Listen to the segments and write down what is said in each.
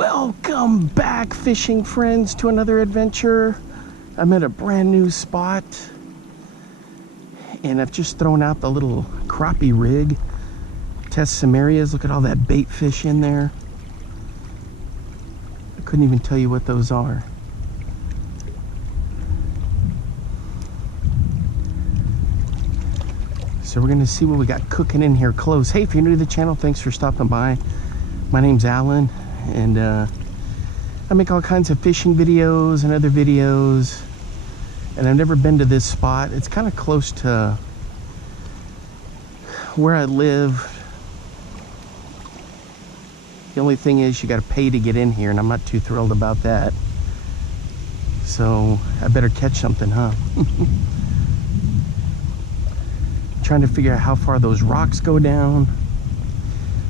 Welcome back, fishing friends, to another adventure. I'm at a brand new spot, and I've just thrown out the little crappie rig. Test some areas. Look at all that bait fish in there. I couldn't even tell you what those are. So we're gonna see what we got cooking in here close. Hey, if you're new to the channel, thanks for stopping by. My name's Alan, and I make all kinds of fishing videos and other videos, and I've never been to this spot. It's kind of close to where I live. The only thing is you got to pay to get in here, and I'm not too thrilled about that. So I better catch something, huh? Trying to figure out how far those rocks go down.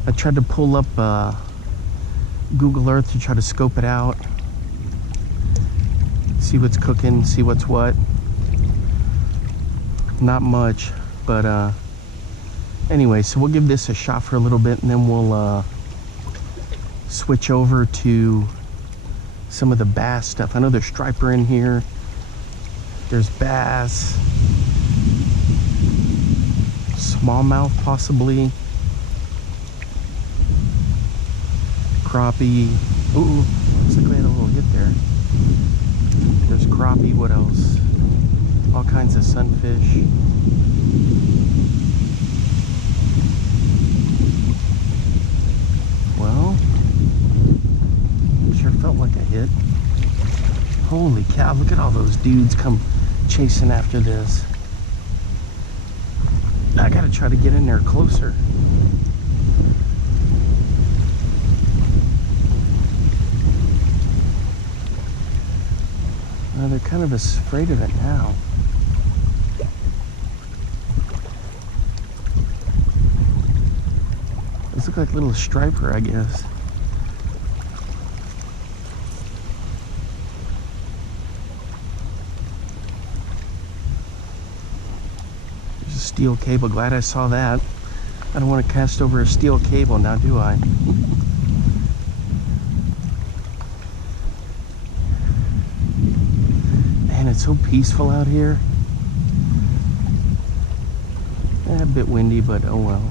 I tried to pull up Google Earth to try to scope it out, see what's cooking, see what's what. Not much, but anyway, so we'll give this a shot for a little bit, and then we'll switch over to some of the bass stuff. I know there's striper in here, there's bass, smallmouth possibly, crappie. Ooh, looks like we had a little hit there. There's crappie. What else? All kinds of sunfish. Well, sure felt like a hit. Holy cow, look at all those dudes come chasing after this. I gotta try to get in there closer. They're kind of afraid of it now. These look like little striper, I guess. There's a steel cable. Glad I saw that. I don't want to cast over a steel cable now, do I? It's so peaceful out here. A bit windy, but oh well.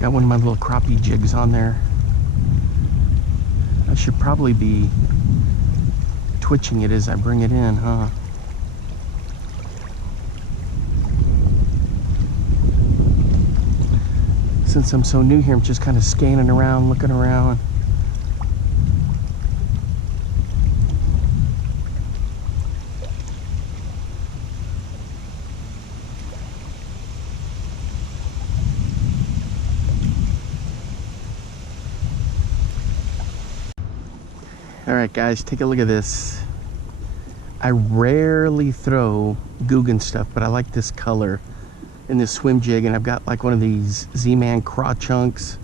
Got one of my little crappie jigs on there. I should probably be twitching it as I bring it in, huh? Since I'm so new here, I'm just kind of scanning around, looking around. Alright guys, take a look at this. I rarely throw Guggen stuff, but I like this color in this swim jig, and I've got like one of these Z-Man craw chunks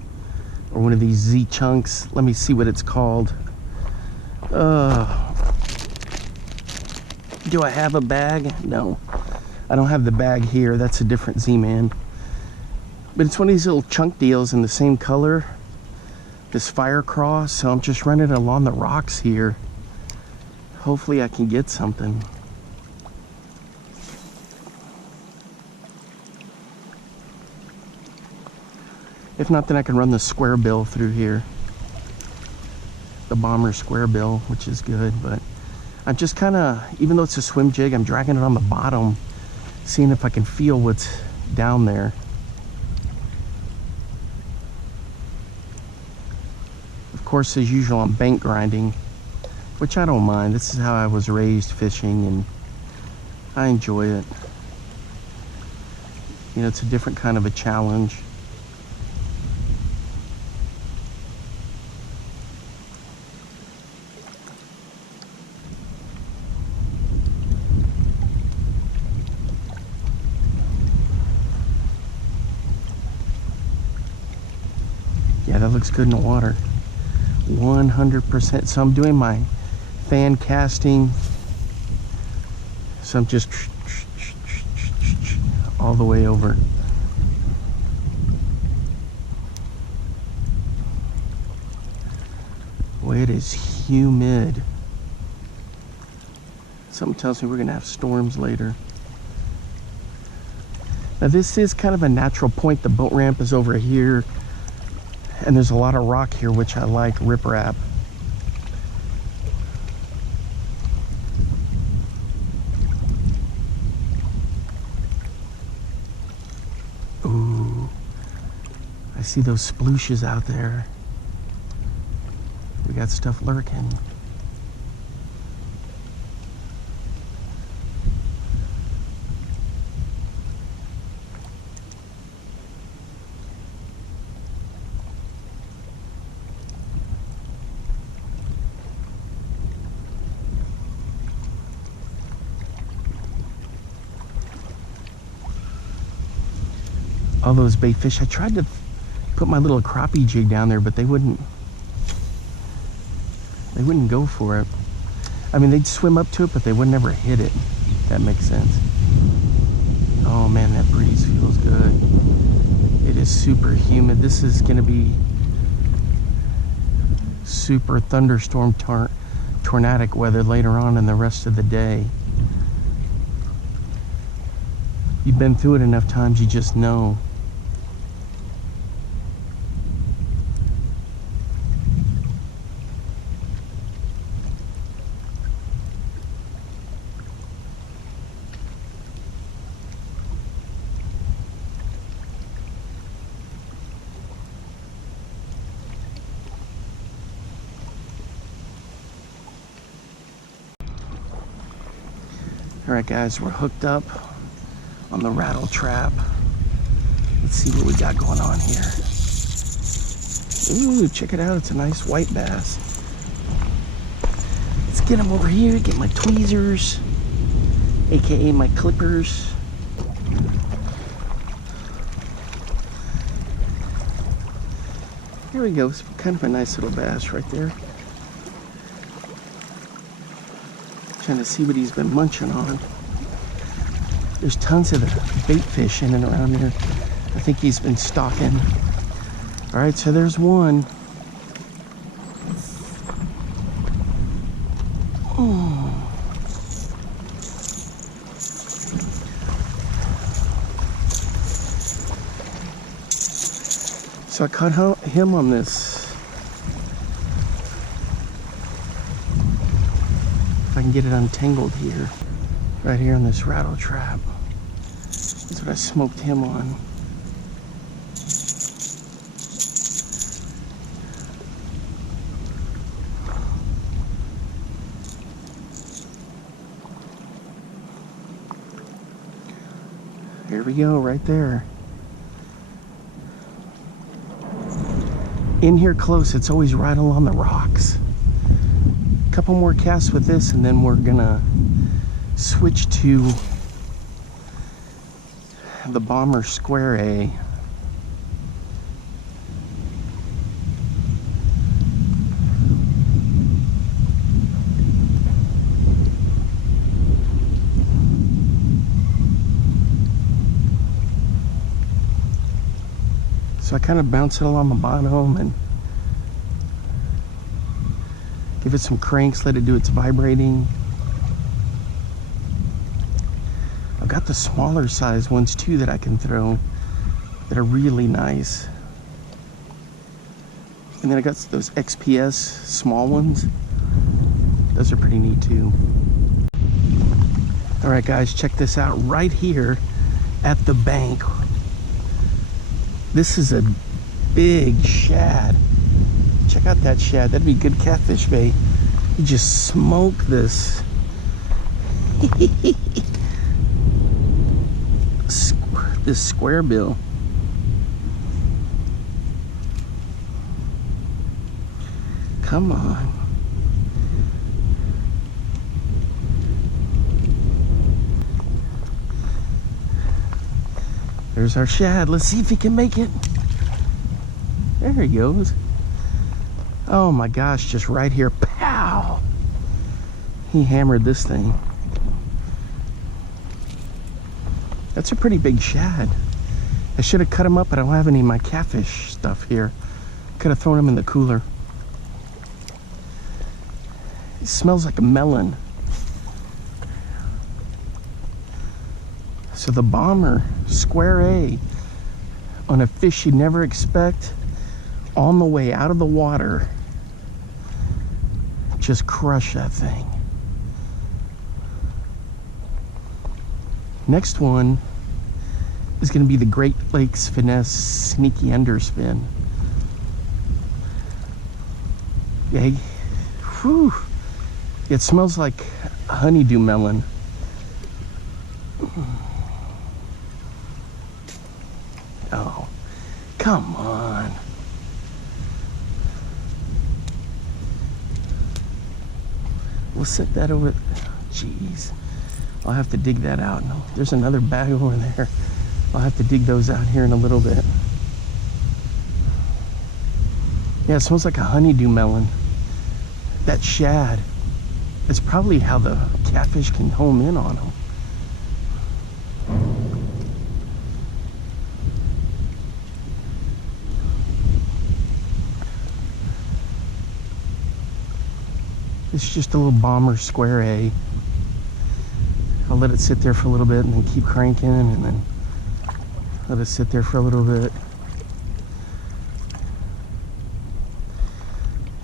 or one of these Z chunks. Let me see what it's called. Do I have a bag? No, I don't have the bag here. That's a different Z-Man, but it's one of these little chunk deals in the same color, this fire craw. So I'm just running it along the rocks here. Hopefully I can get something. If not, then I can run the square bill through here, the bomber square bill, which is good. But I'm just kind of, even though it's a swim jig, I'm dragging it on the bottom, seeing if I can feel what's down there. Of course, as usual, I'm bank grinding, which I don't mind. This is how I was raised fishing, and I enjoy it. You know, it's a different kind of a challenge. Yeah, that looks good in the water. 100%. So I'm doing my fan casting. So I'm just all the way over. Boy, it is humid. Something tells me we're gonna have storms later. Now this is kind of a natural point. The boat ramp is over here, and there's a lot of rock here, which I like, riprap. Ooh, I see those splooshes out there. We got stuff lurking. All those bait fish. I tried to put my little crappie jig down there, but they wouldn't go for it. I mean, they'd swim up to it, but they would never hit it. That makes sense. Oh man, that breeze feels good. It is super humid. This is gonna be super thunderstorm tornadic weather later on in the rest of the day. You've been through it enough times, you just know. All right, guys, we're hooked up on the rattle trap. Let's see what we got going on here. Ooh, check it out. It's a nice white bass. Let's get him over here, get my tweezers, AKA my clippers. Here we go. It's kind of a nice little bass right there. Trying to see what he's been munching on. There's tons of bait fish in and around here. I think he's been stalking. All right, so there's one. Oh. So I caught him on this. If I can get it untangled here. Right here on this rattle trap. That's what I smoked him on. Here we go, right there. In here close, it's always right along the rocks. A couple more casts with this, and then we're gonna switch to the Bomber Square A. So I kind of bounce it along the bottom and give it some cranks, let it do its vibrating. I've got the smaller size ones too that I can throw that are really nice. And then I got those XPS small ones. Those are pretty neat too. All right, guys, check this out. Right here at the bank, this is a big shad. Check out that shad. That'd be good catfish bait. You just smoke this. This square bill. Come on. There's our shad. Let's see if he can make it. There he goes. Oh my gosh, just right here. Pow! He hammered this thing. That's a pretty big shad. I should have cut him up, but I don't have any of my catfish stuff here. Could have thrown him in the cooler. It smells like a melon. So the bomber, square A, on a fish you'd never expect, on the way out of the water, just crush that thing. Next one is going to be the Great Lakes Finesse Sneaky Underspin. Yeah, whew, it smells like a honeydew melon. Oh, come on. We'll set that over. Jeez, I'll have to dig that out. No, there's another bag over there. I'll have to dig those out here in a little bit. Yeah, it smells like a honeydew melon. That shad. It's probably how the catfish can home in on them. It's just a little bomber square A. I'll let it sit there for a little bit and then keep cranking, and then let it sit there for a little bit.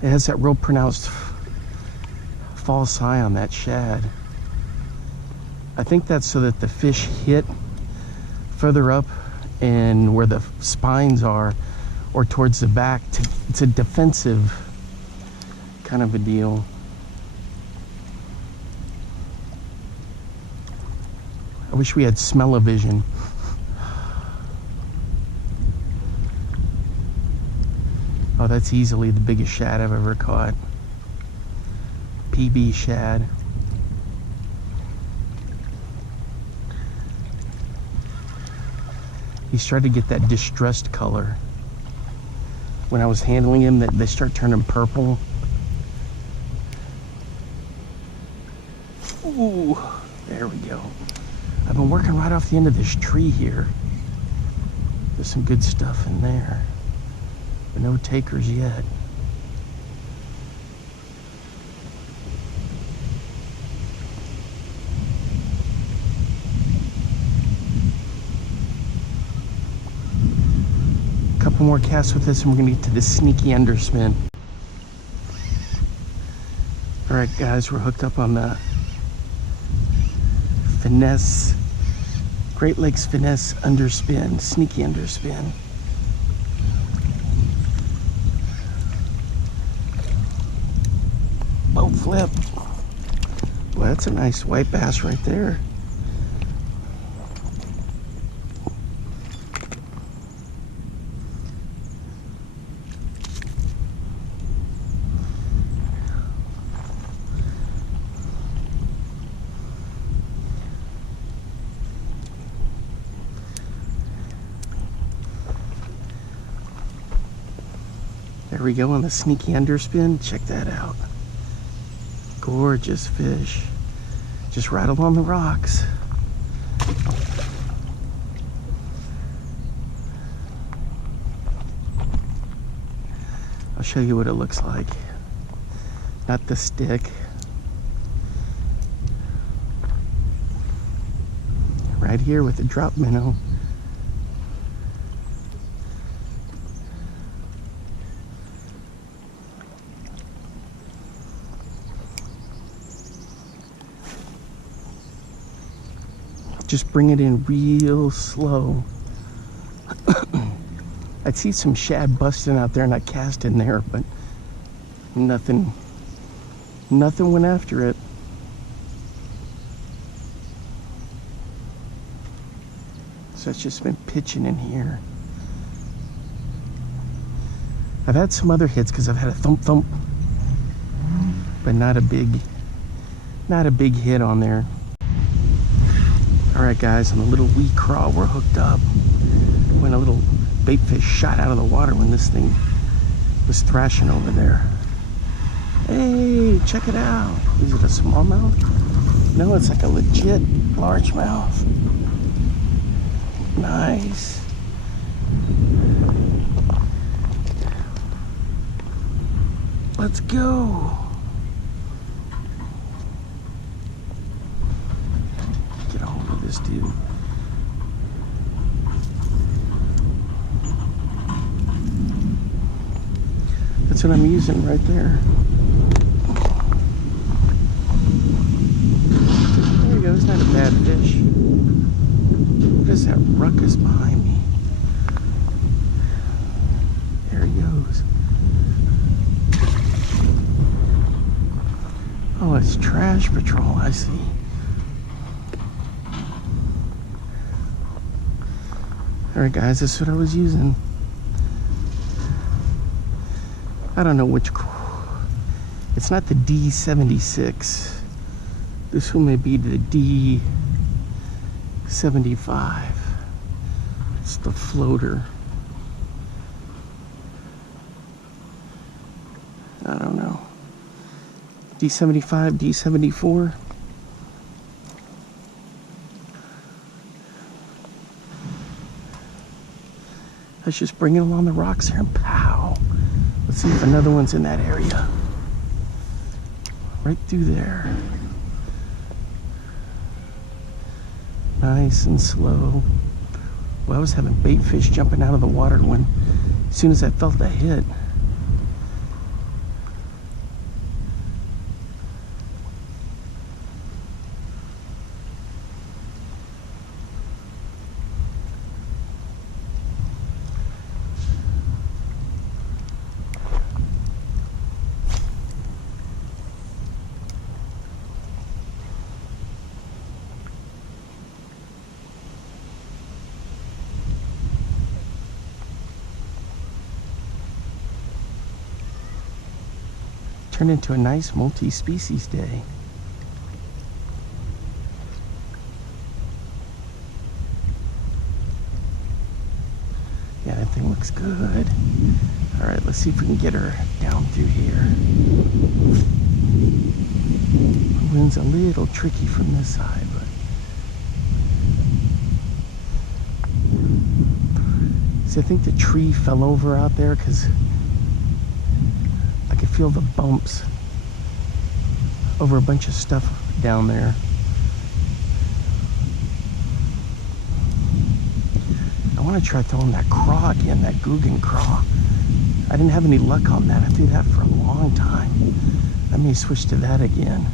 It has that real pronounced false eye on that shad. I think that's so that the fish hit further up and where the spines are, or towards the back. It's a defensive kind of a deal. I wish we had smell-o-vision. Oh, that's easily the biggest shad I've ever caught. PB shad. He's trying to get that distressed color. When I was handling him, they start turning purple. Ooh, there we go. I've been working right off the end of this tree here. There's some good stuff in there, but no takers yet. A couple more casts with this and we're gonna get to the sneaky underspin. All right guys, we're hooked up on the finesse, Great Lakes Finesse underspin, sneaky underspin. Boat flip. Well, that's a nice white bass right there. There we go on the sneaky underspin. Check that out. Gorgeous fish. Just right along the rocks. I'll show you what it looks like. Not the stick. Right here with the drop minnow. Just bring it in real slow. I'd see some shad busting out there and I cast in there, but nothing went after it. So it's just been pitching in here. I've had some other hits because I've had a thump, but not a big hit on there. All right, guys, on the little wee craw, we're hooked up. When a little bait fish shot out of the water when this thing was thrashing over there. Hey, check it out. Is it a smallmouth? No, it's like a legit largemouth. Nice. Let's go. Get a hold of this dude. That's what I'm using right there. There you go. It's not a bad fish. What is that ruckus behind me? There he goes. Oh, it's trash patrol, I see. Alright guys, this is what I was using. I don't know which, it's not the D76. This one may be the D75. It's the floater. I don't know. D75, D74. Let's just bring it along the rocks here and pow. Let's see if another one's in that area. Right through there. Nice and slow. Well, I was having bait fish jumping out of the water when, as soon as I felt the hit. Turned into a nice multi-species day. Yeah, that thing looks good. All right, let's see if we can get her down through here. The wind's a little tricky from this side, but see, I think the tree fell over out there because I could feel the bumps over a bunch of stuff down there. I want to try throwing that craw again, that Guggen craw. I didn't have any luck on that. I threw that for a long time. I may switch to that again.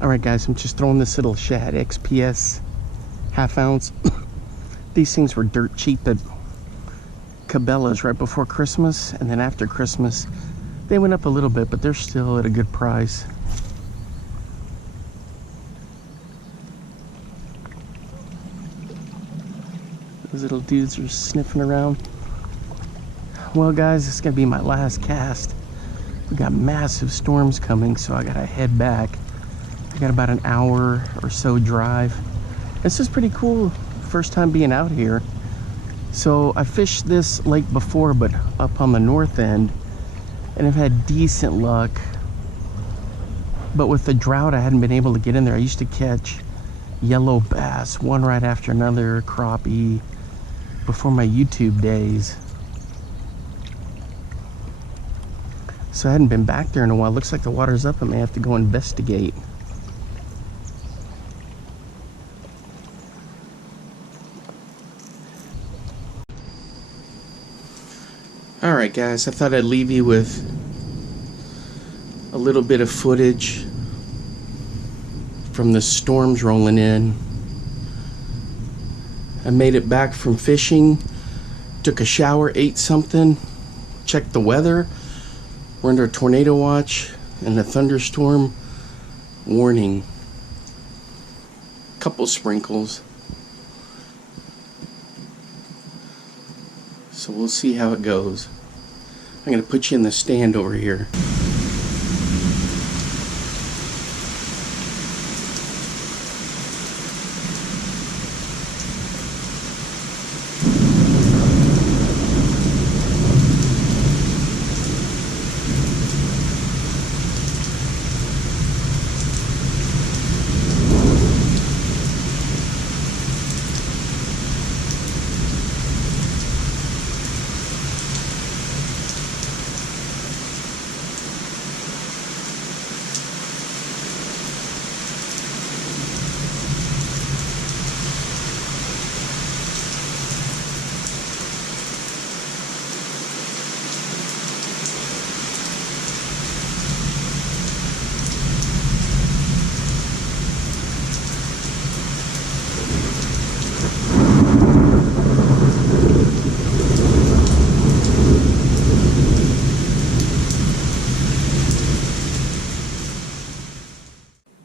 Alright guys, I'm just throwing this little Shad XPS half ounce. These things were dirt cheap at Cabela's right before Christmas, and then after Christmas they went up a little bit, but they're still at a good price. Those little dudes are sniffing around. Well guys, this is gonna be my last cast. We got massive storms coming, so I gotta head back. I got about an hour or so drive. This is pretty cool, first time being out here. So I fished this lake before, but up on the north end, and I've had decent luck. But with the drought, I hadn't been able to get in there. I used to catch yellow bass, one right after another, crappie, before my YouTube days. So I hadn't been back there in a while. Looks like the water's up. I may have to go investigate. Alright guys, I thought I'd leave you with a little bit of footage from the storms rolling in. I made it back from fishing, took a shower, ate something, checked the weather. We're under a tornado watch and a thunderstorm warning. Couple sprinkles. So So we'll see how it goes. I'm going to put you in the stand over here.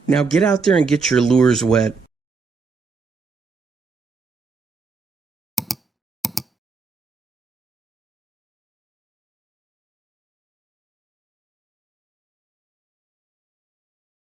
Now get out there and get your lures wet.